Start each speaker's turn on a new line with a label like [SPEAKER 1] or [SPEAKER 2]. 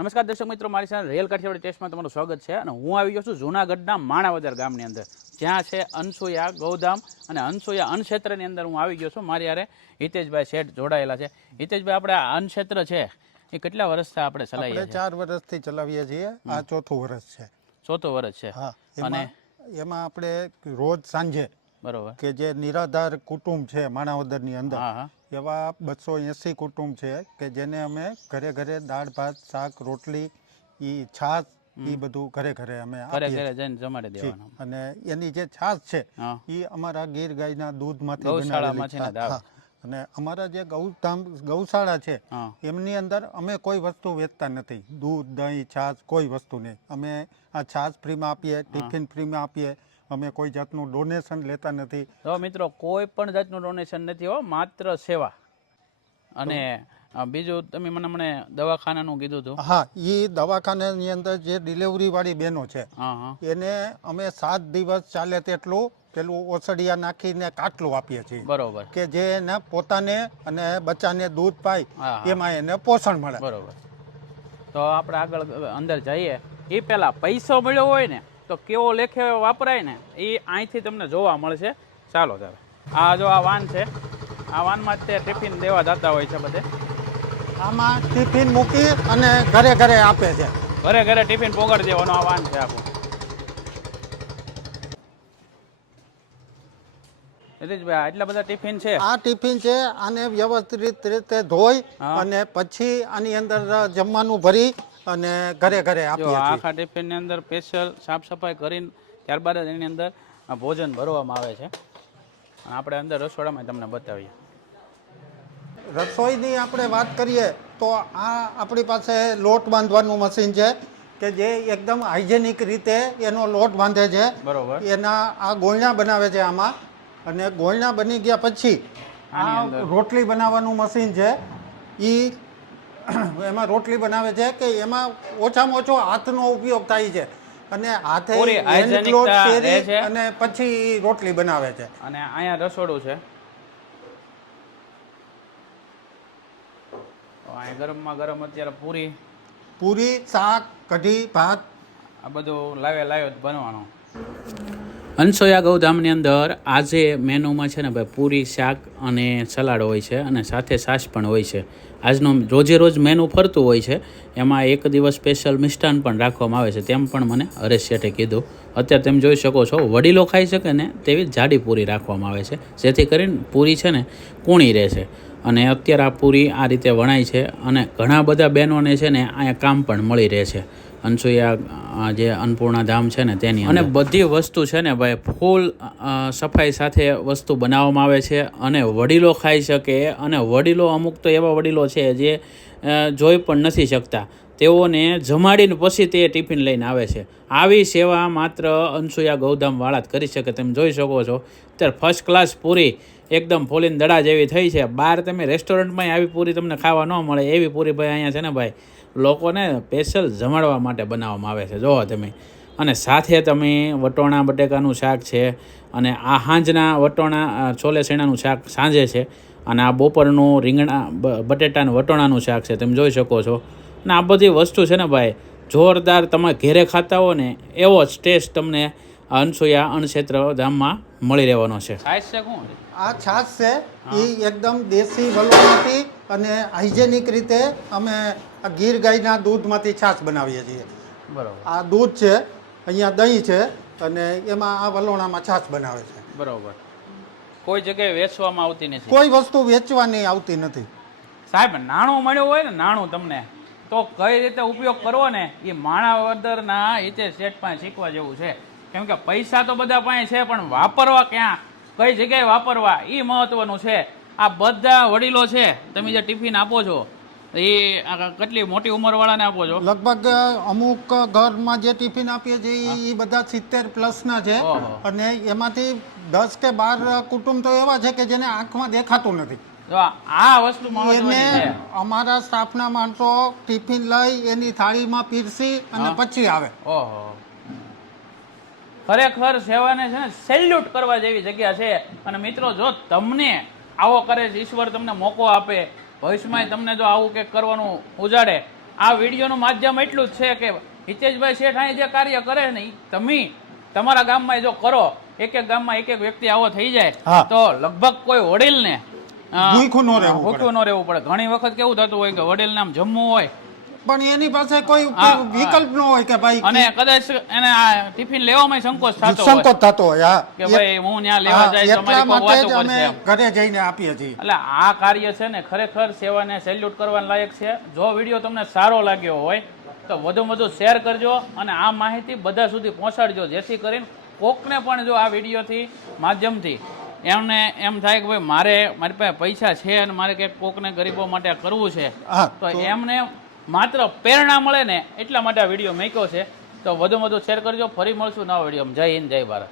[SPEAKER 1] નમસ્કાર દર્શક મિત્રો મારી સાથે રેલ કાઠિયાવાડી ટેસ્ટમાં તમારું સ્વાગત છે અને હું આવી ગયો છું જૂનાગઢના માણાવદર ગામની અંદર. જ્યાં છે અનસુયા ગૌધામ અને અનસુયા અનક્ષેત્રની અંદર હું આવી ગયો છું. મારી યારે હિતેશભાઈ શેઠ જોડાયેલા છે. હિતેશભાઈ આપણે આ અનક્ષેત્ર છે એ કેટલા વર્ષથી આપણે ચલાવીએ છીએ?
[SPEAKER 2] ચાર વર્ષથી ચલાવીએ છીએ. આ ચોથું વર્ષ છે.
[SPEAKER 1] ચોથું વર્ષ છે.
[SPEAKER 2] હા
[SPEAKER 1] અને
[SPEAKER 2] એમાં આપણે રોજ સાંજે
[SPEAKER 1] બરોબર.
[SPEAKER 2] કે જે નિરાધાર કુટુંબ છે માણાવદરની અંદર
[SPEAKER 1] હા હા.
[SPEAKER 2] એવા બસો એંસી કુટુંબ છે કે જેને અમે ઘરે ઘરે દાળ ભાત શાક રોટલી એ છાશ એ બધું ઘરે ઘરે અમે
[SPEAKER 1] ઘરે ઘરે જઈને જમાડી દેવાનું.
[SPEAKER 2] અને એની જે છાશ છે એ અમારા ગીર ગાયના દૂધમાંથી બનાવેલી. અને અમારા જે ગૌધામ ગૌશાળા છે એમની અંદર અમે કોઈ વસ્તુ વેચતા નથી. દૂધ દહીં છાશ કોઈ વસ્તુ નહીં. અમે આ છાશ ફ્રીમાં આપીએ ટિફિન ફ્રીમાં આપીએ અમે કોઈ જાતનું ડોનેશન લેતા નથી.
[SPEAKER 1] તો મિત્રો કોઈ પણ જાતનું ડોનેશન નથી હો માત્ર સેવા. અને બીજું તમે મને મને દવાખાનાનું કીધું હતું.
[SPEAKER 2] હા એ દવાખાનાની અંદર જે ડિલિવરીવાળી બહેનો છે
[SPEAKER 1] હા હા.
[SPEAKER 2] એને અમે સાત દિવસ ચાલે તેટલું પેલું ઓસડિયા નાખીને કાટલું આપીએ છીએ.
[SPEAKER 1] બરોબર.
[SPEAKER 2] કે જે એને પોતાને અને બચ્ચાને દૂધ પાય એમાં એને પોષણ મળે.
[SPEAKER 1] બરોબર. તો આપણે આગળ અંદર જઈએ. એ પહેલાં પૈસો મળ્યો હોય ને તો કેવો લેખે વાપરાય ને એ અહીંથી તમને જોવા મળશે. ચાલો ત્યારે આ જો આ વાન છે આ વાનમાં જ તે ટિફિન દેવા જતા હોય છે બધે.
[SPEAKER 2] આમાં ટિફિન મૂકી અને ઘરે ઘરે આપે છે.
[SPEAKER 1] ઘરે ઘરે ટિફિન પોગાડી દેવાનો આ વાન છે આપણું. નીતિશભાઈ આટલા બધા ટિફિન છે?
[SPEAKER 2] આ ટિફિન છે આને વ્યવસ્થિત રીતે ધોઈ અને પછી આની અંદર જમવાનું ભરી અને ઘરે ઘરે આપીએ છીએ.
[SPEAKER 1] આખા ટિફિનની અંદર સ્પેશિયલ સાફ સફાઈ કરીને ત્યારબાદ એની અંદર આ ભોજન ભરવામાં આવે છે. અને આપણે અંદર રસોડામાં તમને બતાવીએ.
[SPEAKER 2] રસોઈની આપણે વાત કરીએ તો આ આપણી પાસે લોટ બાંધવાનું મશીન છે કે જે એકદમ હાઇજેનિક રીતે એનો લોટ બાંધે છે.
[SPEAKER 1] બરોબર.
[SPEAKER 2] એના આ ગોળણા બનાવે છે આમાં. અને ગોળણા બની ગયા પછી આ રોટલી બનાવવાનું મશીન છે. એ એમાં રોટલી બનાવે છે કે એમાં ઓછામાં ઓછો હાથનો ઉપયોગ થાય છે. અને હાથે. અને પછી રોટલી બનાવે છે.
[SPEAKER 1] અને અહીંયા રસોડું છે. ગરમમાં ગરમ અત્યારે પૂરી.
[SPEAKER 2] પૂરી શાક કઢી ભાત.
[SPEAKER 1] આ બધું લાવે લાવ્યો જ બનવાનું. અનસોયા ગૌધામની અંદર આજે મેનુમાં છે ને ભાઈ પૂરી શાક અને સલાડ હોય છે અને સાથે છાશ પણ હોય છે. આજનો રોજે રોજ મેનુ ફરતું હોય છે. એમાં એક દિવસ સ્પેશિયલ મિષ્ટાન પણ રાખવામાં આવે છે તેમ પણ મને હરેશ શેઠે કીધું. અત્યારે તમે જોઈ શકો છો, વડીલો ખાઈ શકે ને તેવી જાડી પૂરી રાખવામાં આવે છે. જેથી કરીને પૂરી છે ને કૂણી રહેશે. અને અત્યારે આ પૂરી આ રીતે વણાય છે અને ઘણા બધા બહેનોને છે ને અહીંયા કામ પણ મળી રહે છે. અનસુયા જે અન્નપૂર્ણા ધામ છે ને તેની અને બધી વસ્તુ છે ને ભાઈ ફૂલ સફાઈ સાથે વસ્તુ બનાવવામાં આવે છે અને વડીલો ખાઈ શકે અને વડીલો અમુક તો એવા વડીલો છે જે જોઈ પણ નથી શકતા. તેઓને જમાડીને પછી તે ટિફિન લઈને આવે છે. આવી સેવા માત્ર અનસુયા ગૌધામવાળા જ કરી શકે તમે જોઈ શકો છો. ત્યારે ફર્સ્ટ ક્લાસ પૂરી એકદમ ફોલીને દડા જેવી થઈ છે. બહાર તમે રેસ્ટોરન્ટમાં આવી પૂરી તમને ખાવા ન મળે એવી પૂરી ભાઈ અહીંયા છે ને ભાઈ, લોકોને સ્પેશિયલ જમાડવા માટે બનાવવામાં આવે છે. જોવો તમે. અને સાથે તમે વટોણા બટેકાનું શાક છે અને આ હાંજના વટોણા છોલે ચણાનું શાક સાંજે છે અને આ બપોરનું રીંગણા બટેટાનું વટોણાનું શાક છે. તમે જોઈ શકો છો. અને આ બધી વસ્તુ છે ને ભાઈ, જોરદાર તમે ઘેરે ખાતા હો ને એવો જ ટેસ્ટ તમને અનસુયા અણક્ષેત્ર ધામમાં મળી રહેવાનો છે. સાઈઝ છે શું
[SPEAKER 2] આ છાશ છે એ એકદમ દેશી વલોણાથી અને હાઇજેનિક રીતે અમે આ ગીર ગાયના દૂધમાંથી છાશ બનાવીએ છીએ.
[SPEAKER 1] બરાબર.
[SPEAKER 2] આ દૂધ છે અહીંયા દહીં છે અને એમાં આ વલોણામાં છાશ બનાવે છે.
[SPEAKER 1] બરોબર. કોઈ જગ્યાએ વેચવામાં આવતી નથી?
[SPEAKER 2] કોઈ વસ્તુ વેચવાની આવતી નથી.
[SPEAKER 1] સાહેબ નાણું મળ્યું હોય ને નાણું તમને તો કઈ રીતે ઉપયોગ કરવો ને? એ માણાવદરના હિતે શેઠ પાસે શીખવા જેવું છે. કેમ કે પૈસા તો બધા પાસે છે પણ વાપરવા ક્યાં? કઈ જગ્યાએ વાપરવા? એ મહત્વનું છે. આ બધા વડીલો છે તમે જે ટિફિન આપો છો એ આ કેટલી મોટી ઉંમરવાળાને આપો છો?
[SPEAKER 2] લગભગ અમુક ઘરમાં જે ટિફિન આપીએ છીએ એ બધા સિત્તેર પ્લસના છે. અને એમાંથી દસ કે બાર કુટુંબ તો એવા છે કે જેને આંખમાં દેખાતું નથી.
[SPEAKER 1] આ વસ્તુ
[SPEAKER 2] એને અમારા સ્ટાફના માણસો ટિફિન લઈ એની થાળીમાં પીરસી અને પછી આવે.
[SPEAKER 1] ઓહો. ખરેખર સેવાને છે ને સેલ્યુટ કરવા જેવી જગ્યા છે. અને મિત્રો જો તમને આવો કરે છે ઈશ્વર તમને મોકો આપે ભવિષ્યમાં તમને જો આવું કંઈક કરવાનું ઉજાડે આ વિડીયોનું માધ્યમ એટલું જ છે કે હિતેશભાઈ શેઠ અહીં જે કાર્ય કરે ને તમે તમારા ગામમાં જો કરો એક એક ગામમાં એક એક વ્યક્તિ આવો થઈ જાય તો લગભગ કોઈ વડીલને
[SPEAKER 2] ભૂખ્યું ન રહેવું
[SPEAKER 1] ભૂખ્યું ન રહેવું પડે. ઘણી વખત કેવું થતું હોય કે વડીલને આમ જમવું હોય
[SPEAKER 2] પણ એની પાસે કોઈ વિકલ્પ ન હોય કે ભાઈ
[SPEAKER 1] અને કદાચ એને આ ટિફિન લેવામાં સંકોચ થતો હોય.
[SPEAKER 2] સંકોચ થતો હોય હા.
[SPEAKER 1] કે ભાઈ હું ત્યાં લેવા જાય
[SPEAKER 2] એટલા માટે જ અમે ઘરે જઈને આપીએ છીએ.
[SPEAKER 1] એટલે આ કાર્ય છે ને ખરેખર સેવાને સેલ્યુટ કરવા લાયક છે. જો વીડિયો તમને સારો લાગ્યો હોય તો વધુ વધુ શેર કરજો અને આ માહિતી બધા સુધી પહોંચાડજો જેથી કરીને કોકને પણ જો આ વિડીયોથી માધ્યમથી એમને એમ થાય કે ભાઈ મારે મારી પાસે પૈસા છે અને મારે કંઈક કોકને ગરીબો માટે કરવું છે તો એમને માત્ર પ્રેરણા મળે ને એટલા માટે આ વીડિયો મૂક્યો છે. તો વધુ વધુ શેર કરજો. ફરી મળશું નવા વિડીયોમાં. જય હિન્દ, જય ભારત.